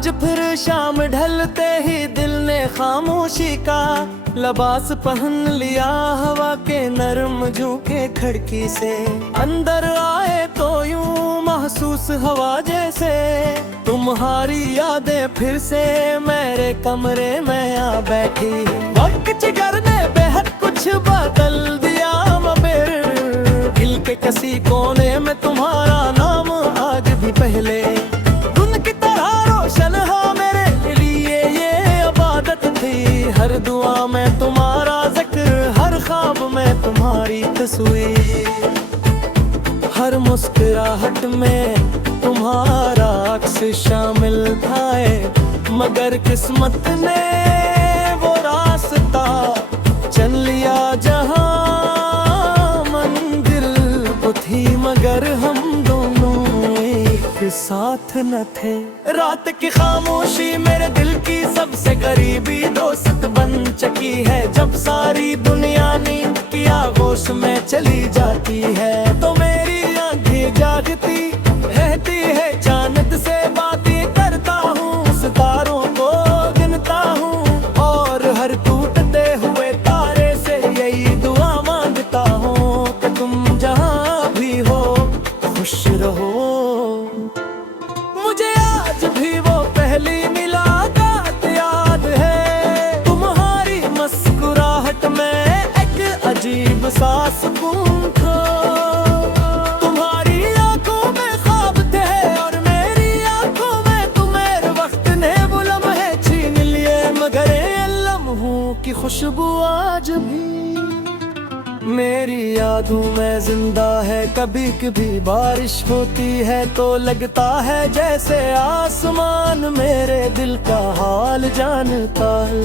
आज फिर शाम ढलते ही दिल ने खामोशी का लिबास पहन लिया, हवा के नरम झोंके खिड़की से अंदर आए तो यूं महसूस हवा जैसे तुम्हारी यादें फिर से मेरे कमरे में आ बैठी। वक्त जिगर ने बेहद कुछ बदल दिया मगर दिल के किसी कोने में तुम्हारा नाम आज भी पहले धुन की तरह रोशन हो मेरे लिए ये इबादत थी। हर दुआ में तुम्हारा जिक्र, हर ख्वाब में तुम्हारी तस्वीर, हर मुस्कुराहट में तुम्हारा अक्स शामिल था। मगर किस्मत ने वो रास्ता चल लिया जहां मंजिल वो थी, मगर हम दोनों एक साथ न थे। रात की खामोशी मेरे दिल की सबसे करीबी दोस्त बन चुकी है। जब सारी दुनिया नींद की आगोश में चली जाती है तो मेरी आंखें जागती रहती है। चांद से बातें करता हूँ, सितारों को गिनता हूँ और हर टूटते हुए तारे से यही दुआ मांगता हूँ कि तुम जहाँ भी हो खुश रहो। मुझे आज भी वो पहली मुलाकात याद है, तुम्हारी मुस्कुराहट में एक अजीब सा सुकून था। तुम्हारी आंखों में ख्वाब थे और मेरी आंखों में तुम्हारे वक्त ने वो लम्हे छीन लिए, मगर इन लम्हों की खुशबू आज भी मेरी यादों में जिंदा है। कभी कभी बारिश होती है तो लगता है जैसे आसमान मेरे दिल का हाल जानता है।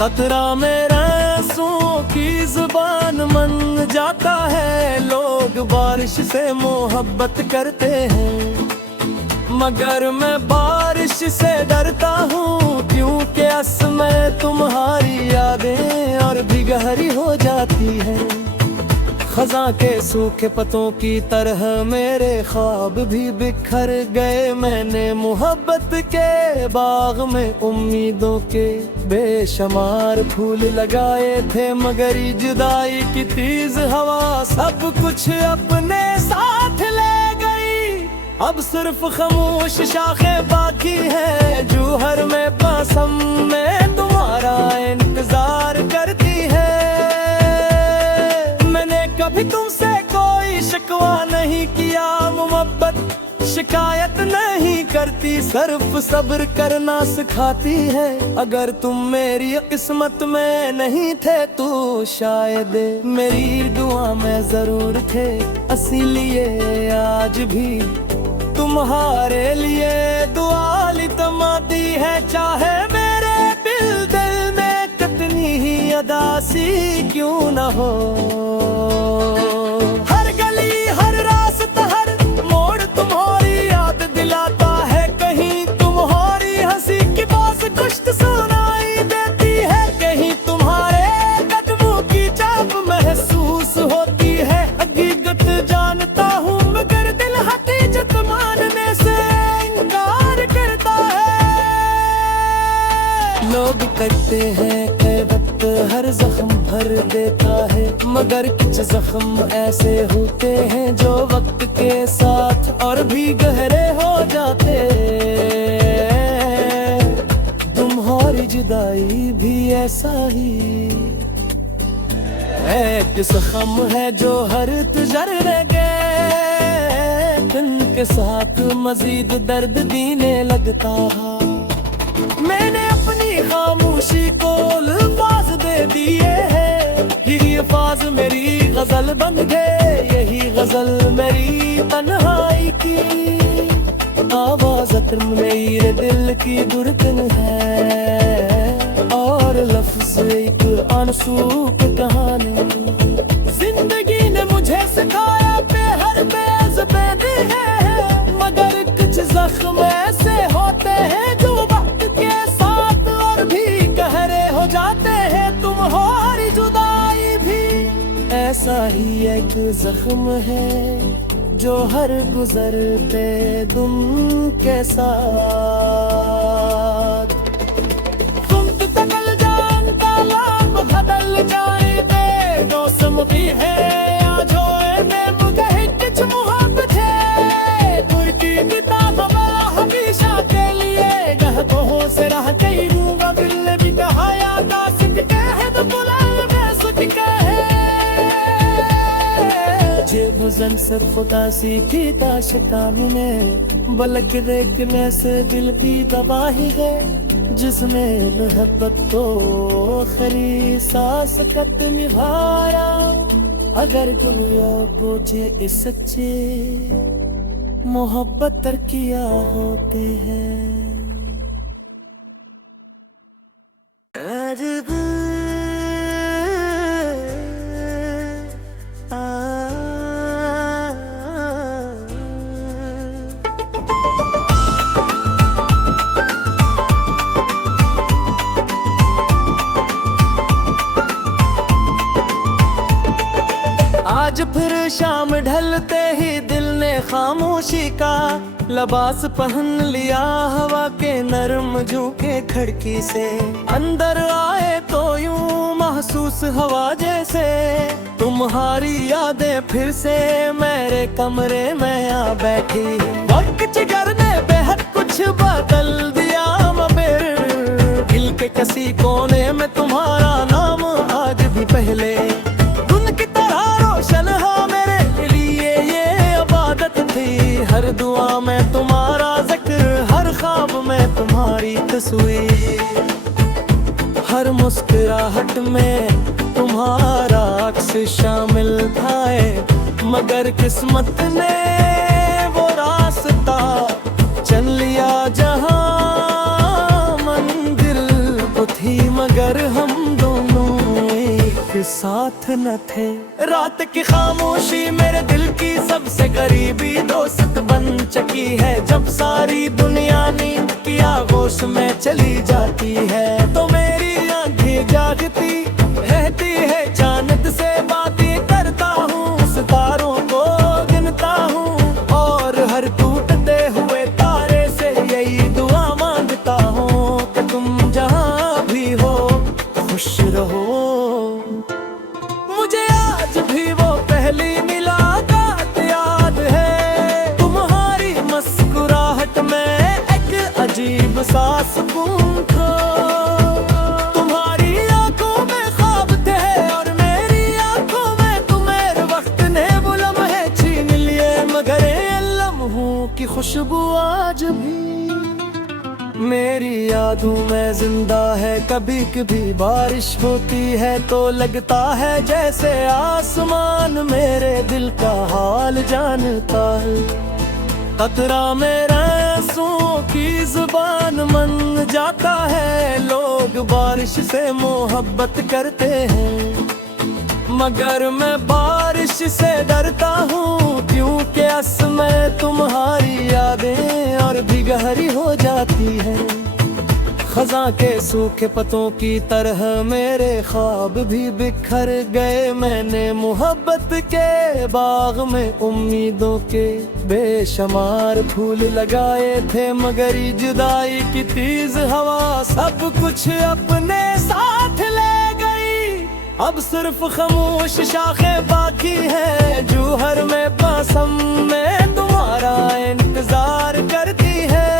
कतरा मेरा आंसुओं की जुबान मन जाता है। लोग बारिश से मोहब्बत करते हैं मगर मैं बारिश से डरता हूँ, क्योंकि असमें तुम्हारी यादें और भी गहरी हो जाती है। खज़ां के सूखे पत्तों की तरह मेरे ख्वाब भी बिखर गए। मैंने मोहब्बत के बाग में उम्मीदों के बेशुमार फूल लगाए थे, मगर जुदाई की तेज हवा सब कुछ अपने साथ ले गई। अब सिर्फ खामोश शाखें बाकी है जो हर में मौसम में तुम्हारा इंतजार करती है। मैंने कभी तुमसे कोई शिकवा नहीं किया, मोहब्बत शिकायत नहीं करती, सिर्फ सब्र करना सिखाती है। अगर तुम मेरी किस्मत में नहीं थे तो शायद मेरी दुआ में जरूर थे। इसीलिए आज भी तुम्हारे लिए दुआ लितमाती है, चाहे मेरे दिल में कितनी ही अदासी क्यों न हो। हर गली हर रास्ता हर मोड़ तुम्हारी याद दिलाता है, कहीं तुम्हारी हंसी की बात कुछ सुनाई देती है, कहीं तुम्हारे कदमों की चाप महसूस होती है। हकीकत जानता हूँ मगर दिल हकीकत मानने से इनकार करता है। लोग कहते हैं कि वक्त हर जख्म भर देता है, मगर कुछ जख्म ऐसे होते हैं जो वक्त के साथ और भी गहरे हो जाते। तुम्हारी जुदाई भी ऐसा ही एक जख्म है जो हर गुजरने गए दिन के साथ मजीद दर्द देने लगता है। मैंने अपनी खामोशी को अल्फाज दे दिए हैं, यही अल्फाज मेरी गजल बन गए, यही गजल मेरी तन्हाई की आवाज़ मेरे दिल की धड़कन है और लफ्ज एक आंसू की कहानी। जिंदगी ने मुझे सिखाया पे हर बेज बेदी है, मगर कुछ जख्म ऐसे होते हैं जो वक्त के साथ और भी गहरे हो जाते हैं। तुम्हारी जुदाई भी ऐसा ही एक जख्म है जो हर गुजरते तुम के साथ। तुम तकल जान ताला बदल जाए दे मौसम भी है आज होए ने मुझे हिच मोहब्बत है कोई टीकता हवा हमेशा के लिए गह को से रह गई रूंगा दिल भी कहाया का सिक के है तो बुला मैं सुख के है जे भजन से खुदा सीखी ताशकाम में बलक देखने से दिल की तबाही है जिसमें मोहब्बत तो खरी सांस खत निभाया। अगर कोई पूछे इस सच्चे मोहब्बत किया होते हैं। आज फिर शाम ढलते ही दिल ने खामोशी का लिबास पहन लिया हवा के नरम झोंके खिड़की से अंदर आए तो यूं महसूस हवा जैसे तुम्हारी यादें फिर से मेरे कमरे में आ बैठी। वक्त जिगर ने बेहद कुछ बदल दिया मगर दिल के किसी कोने में तुम्हारा नाम आज भी पहले हर दुआ में तुम्हारा जिक्र हर ख्वाब में तुम्हारी तस्वीर हर मुस्कुराहट में तुम्हारा अक्स शामिल था मगर किस्मत ने वो रास्ता चल लिया जहां मंजिल वो थी मगर हम दोनों एक साथ न थे। रात की खामोशी मेरे दिल की सबसे करीबी दोस्त बन चुकी है जब सारी दुनिया नींद की आगोश में चली जाती है तो मेरी आंखें जागती रहती है चांद से बातें करता हूँ सितारों को गिनता हूँ और हर टूटते हुए तारे से यही दुआ मांगता हूँ कि तुम जहाँ भी हो खुश रहो। मुझे आज भी वो पहली मुलाकात याद है तुम्हारी मुस्कुराहट में एक अजीब सा सुकून था। तुम्हारी आंखों में ख्वाब थे और मेरी आंखों में तुम्हारे वक्त ने वो लम्हे छीन लिए मगर लम्हों की खुशबू आज भी मेरी यादों में जिंदा है। कभी कभी बारिश होती है तो लगता है जैसे आसमान मेरे दिल का हाल जानता है। कतरा मेरा आंसुओं की जुबान मन जाता है लोग बारिश से मोहब्बत करते हैं मगर मैं बारिश से डरता हूँ क्योंकि असमय तुम्हारी यादें और भी गहरी हो जाती है। खज़ां के सूखे पत्तों की तरह मेरे ख्वाब भी बिखर गए मैंने मोहब्बत के बाग में उम्मीदों के बेशुमार फूल लगाए थे मगर जुदाई की तेज हवा सब कुछ अपने साथ ले गई। अब सिर्फ खामोश शाखें बाकी है जूहर में पासम में तुम्हारा इंतजार करती है।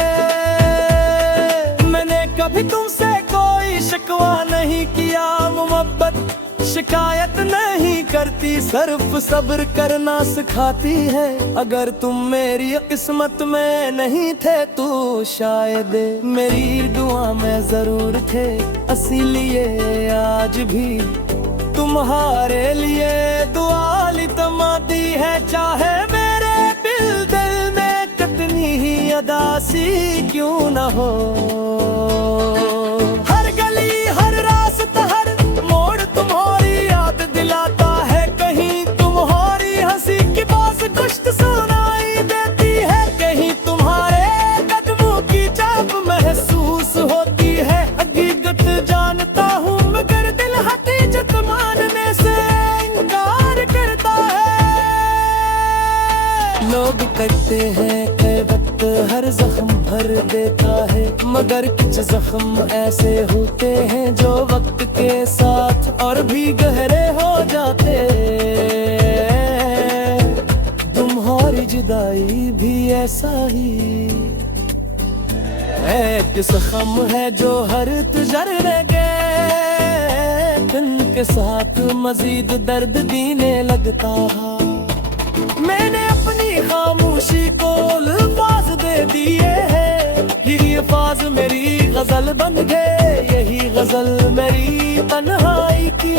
मैंने कभी तुमसे कोई शिकवा नहीं किया मोहब्बत शिकायत नहीं करती सिर्फ सब्र करना सिखाती है। अगर तुम मेरी किस्मत में नहीं थे तो शायद मेरी दुआ में जरूर थे इसीलिए आज भी तुम्हारे लिए दुआ लितमाती है चाहे मेरे दिल में कितनी ही अदासी क्यों न हो। हर गली हर रास्ता हर मोड़ तुम्हारी याद दिलाता है कहीं तुम्हारी हंसी की बात कुछ सुनाई देती है कहीं तुम्हारे कदमों की चाप महसूस होती है। हकीकत जानता हूँ मगर दिल हकीकत मानने से इनकार करता है। लोग कहते हैं कि वक्त हर जख्म भर देता है, मगर कुछ जख्म ऐसे होते हैं जो वक्त के साथ और भी गहरे हो जाते। तुम्हारी जुदाई भी ऐसा ही एक जख्म है जो हर गुजरने के दिन के साथ मजीद दर्द देने लगता है। मैंने अपनी खामोशी को अल्फाज दे दिए हैं, यही अल्फाज मेरी गजल बन गए, यही गजल मेरी तन्हाई की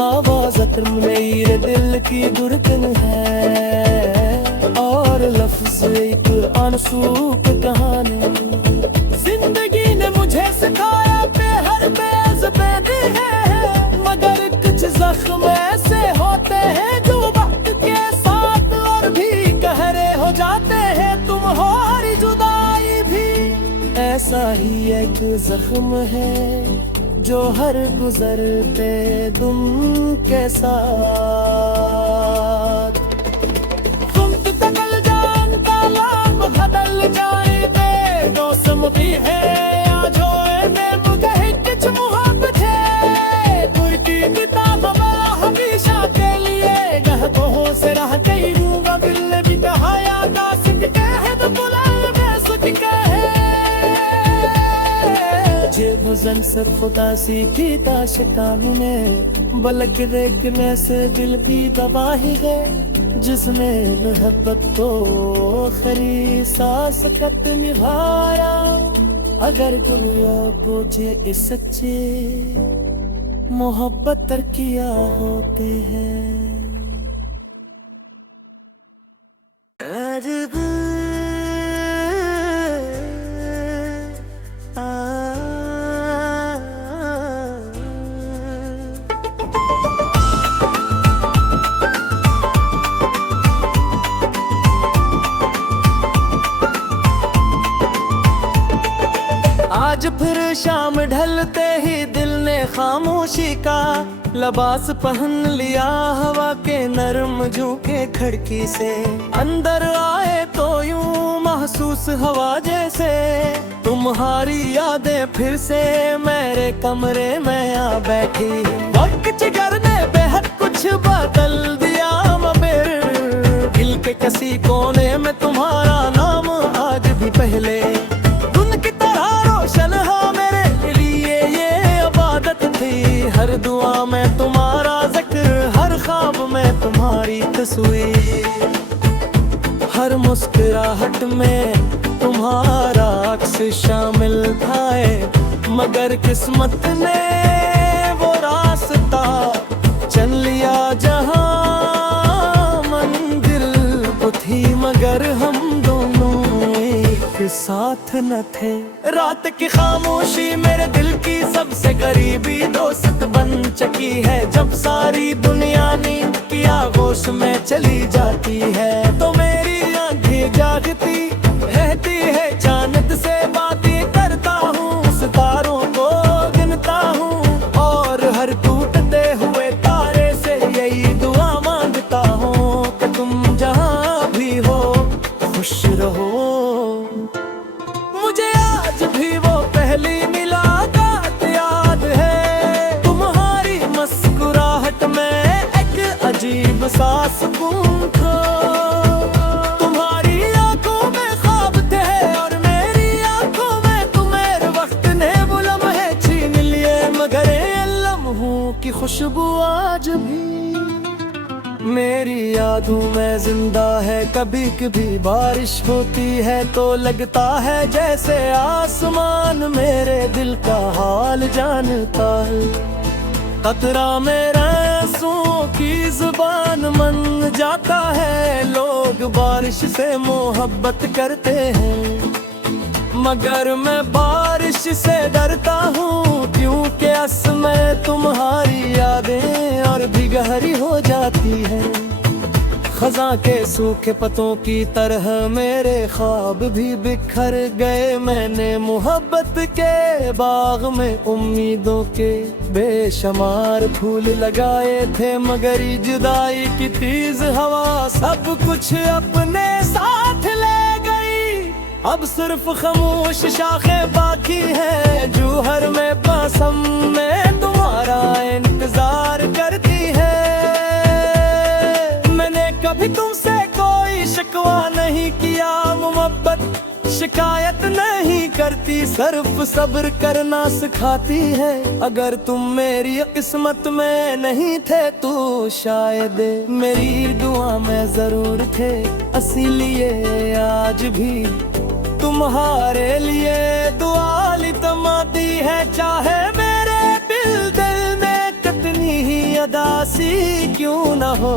आवाज मेरे दिल की धड़कन है, और लफ्ज एक अनसूक कहानी। जिंदगी ने मुझे सिखाया कि हर बेज़ुबान है, मगर कुछ जख्म ऐसे होते हैं जो वक्त के साथ और भी गहरे हो जाते हैं। तुम्हारी जुदाई भी ऐसा ही एक जख्म है जो हर गुजरते तुम के साथ बदल जाए दोस्ती है आज मुझे कुछ मोहब्बत है, कोई टीकता हमेशा के लिए गहकों से रह गई रूंगा दिल ने भी कहाया दासिक कह तो बुला मैं सुख कहे जे भजन से खुदा सीखी ताशिकाम में, बल्कि देखने से दिल की तबाही है, जिसमें मोहब्बत को खरी सांस खत निभाया। अगर गुरुआ मुझे इस सच्चे मोहब्बत तर किया होते हैं। आज फिर शाम ढलते ही दिल ने खामोशी का लिबास पहन लिया, हवा के नरम झोंके खिड़की से अंदर आए तो यूं महसूस हवा जैसे तुम्हारी यादें फिर से मेरे कमरे में आ बैठी। वक्त जिगर ने बेहद कुछ बदल दिया, मगर दिल के किसी कोने में तुम्हारा नाम आज भी पहले हर दुआ में तुम्हारा जिक्र, हर ख्वाब में तुम्हारी तस्वीर, हर मुस्कुराहट में तुम्हारा अक्स शामिल था। मगर किस्मत ने वो रास्ता चल लिया जहां मंजिल वो थी, मगर हम दोनों एक साथ न थे। रात की खामोशी मेरे दिल की सबसे करीबी दोस्त बन चुकी है, जब सारी दुनिया नींद की आगोश में चली जाती है तो मेरी आंखें जागती रहती है, चांद से बातें करता हूँ, सितारों को गिनता हूँ, और हर टूटते हुए तारे से यही दुआ मांगता हूँ कि तुम जहाँ भी हो खुश रहो। मुझे आज भी वो पहली मुलाकात याद है, तुम्हारी मुस्कुराहट में एक अजीब सा सुकून था। तुम्हारी आंखों में ख्वाब थे और मेरी आंखों में तुम्हारे वक्त ने वो लम्हे छीन लिए, मगर लम्हों की खुशबू आज भी मेरी यादों में जिंदा है। कभी कभी बारिश होती है तो लगता है जैसे आसमान मेरे दिल का हाल जानता है, कतरा मेरा आंसुओं की जुबान मन जाता है। लोग बारिश से मोहब्बत करते हैं, मगर मैं बारिश से डरता हूँ, क्योंकि असमें तुम्हारी यादें और भी गहरी हो जाती है। खज़ां के सूखे पत्तों की तरह मेरे ख्वाब भी बिखर गए। मैंने मोहब्बत के बाग में उम्मीदों के बेशुमार फूल लगाए थे, मगर जुदाई की तेज हवा सब कुछ अपने साथ ले गई। अब सिर्फ खामोश शाखें बाकी है, जूहर में पासम में तुम्हारा इंतजार करती है। कभी तुमसे कोई शिकवा नहीं किया, मोहब्बत शिकायत नहीं करती, सिर्फ सब्र करना सिखाती है। अगर तुम मेरी किस्मत में नहीं थे तो शायद मेरी दुआ में जरूर थे, इसीलिए आज भी तुम्हारे लिए दुआ लितमाती है। चाहे मेरे दिल में कितनी ही अदासी क्यों न हो,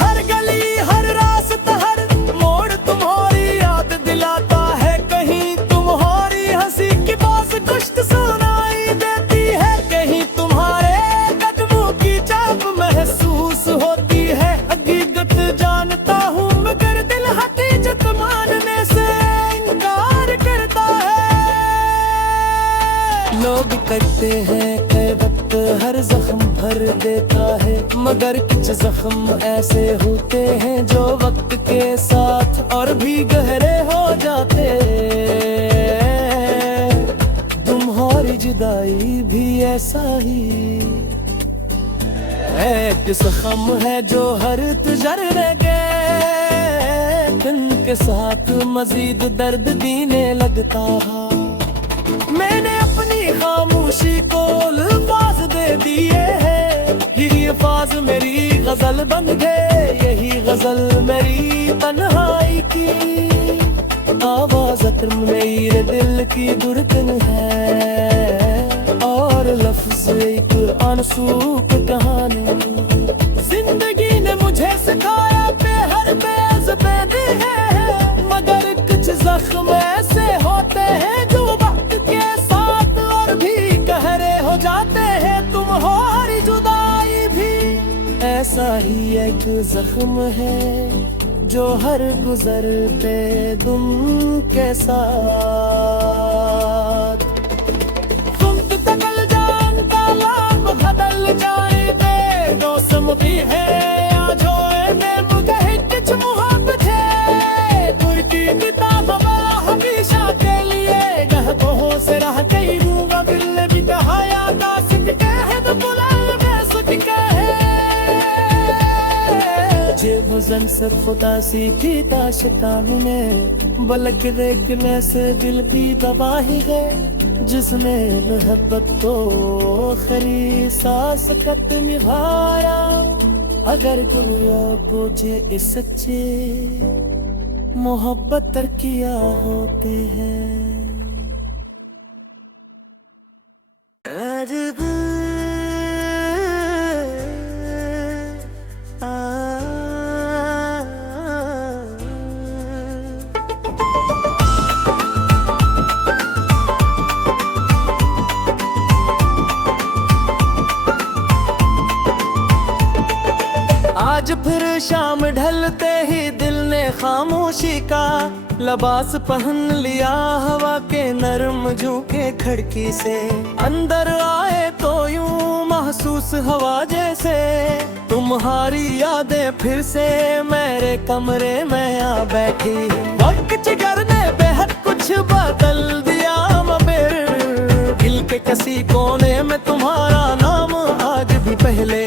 हर गली हर रास्ता हर मोड़ तुम्हारी याद दिलाता है। कहीं तुम्हारी हंसी की बात कुछ सुनाई देती है, कहीं तुम्हारे कदमों की चाप महसूस होती है। हकीकत जानता हूँ मगर दिल हकीकत मानने से इनकार करता है। लोग कहते हैं कि वक्त हर जख्म भर देता है, मगर कुछ जख्म ऐसे होते हैं जो वक्त के साथ और भी गहरे हो जाते। तुम्हारी जुदाई भी ऐसा ही एक जख्म है जो हर गुजरने गए दिन के साथ मजीद दर्द देने लगता है। मैंने अपनी खामोशी को अल्फाज दे दिए हैं, यही अल्फाज मेरी गजल बन गए। यही गजल मेरी तन्हाई की आवाज़ मेरे दिल की धड़कन है, और लफ्ज एक अनसूख कहानी। जिंदगी ने मुझे सिखाया कि हर बेज़ बेदी है, मगर कुछ जख्म ऐसे होते हैं जो वक्त के साथ और भी गहरे हो जाते हैं। तुम्हारी जुदाई भी ऐसा ही एक जख्म है जो हर गुजरते तुम के साथ। तुम तकल जानता लाम बदल जाए दे दोस्ती है, आज होए में मुझे कुछ मोहब्बत है। कोई की किताब हमेशा के लिए गहकों से रह गई रूंगा, दिल ने भी कहाया का सिक है तो बुला मैं सुख के जे भजन से खुदा सीखी दाशतान में, बल्कि देखने से दिल की तबाही है। जिसने मोहब्बत को खरी सांस खत निभाया, अगर गुया पूछे इस सच्चे मोहब्बत किया होते हैं। आज फिर शाम ढलते ही दिल ने खामोशी का लिबास पहन लिया, हवा के नरम झोंके खिड़की से अंदर आए तो यूं महसूस हवा जैसे तुम्हारी यादें फिर से मेरे कमरे में आ बैठी। वक्त जिगर ने बेहद कुछ बदल दिया, मगर दिल के किसी कोने में तुम्हारा नाम आज भी पहले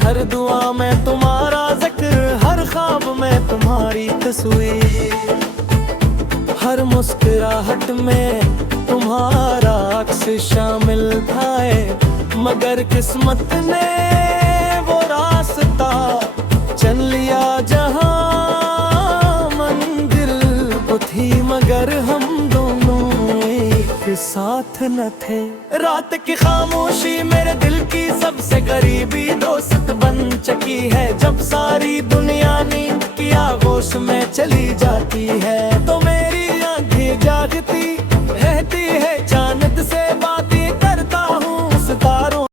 हर दुआ में तुम्हारा जिक्र, हर ख्वाब में तुम्हारी तस्वीर, हर मुस्कुराहट में तुम्हारा अक्स शामिल था। मगर किस्मत ने वो रास्ता चल लिया जहां मंजिल वो थी, मगर हम दोनों एक साथ न थे। रात की खामोशी मेरे दिल की सबसे करीबी दोस्त बन चुकी है, जब सारी दुनिया नींद की आगोश में चली जाती है।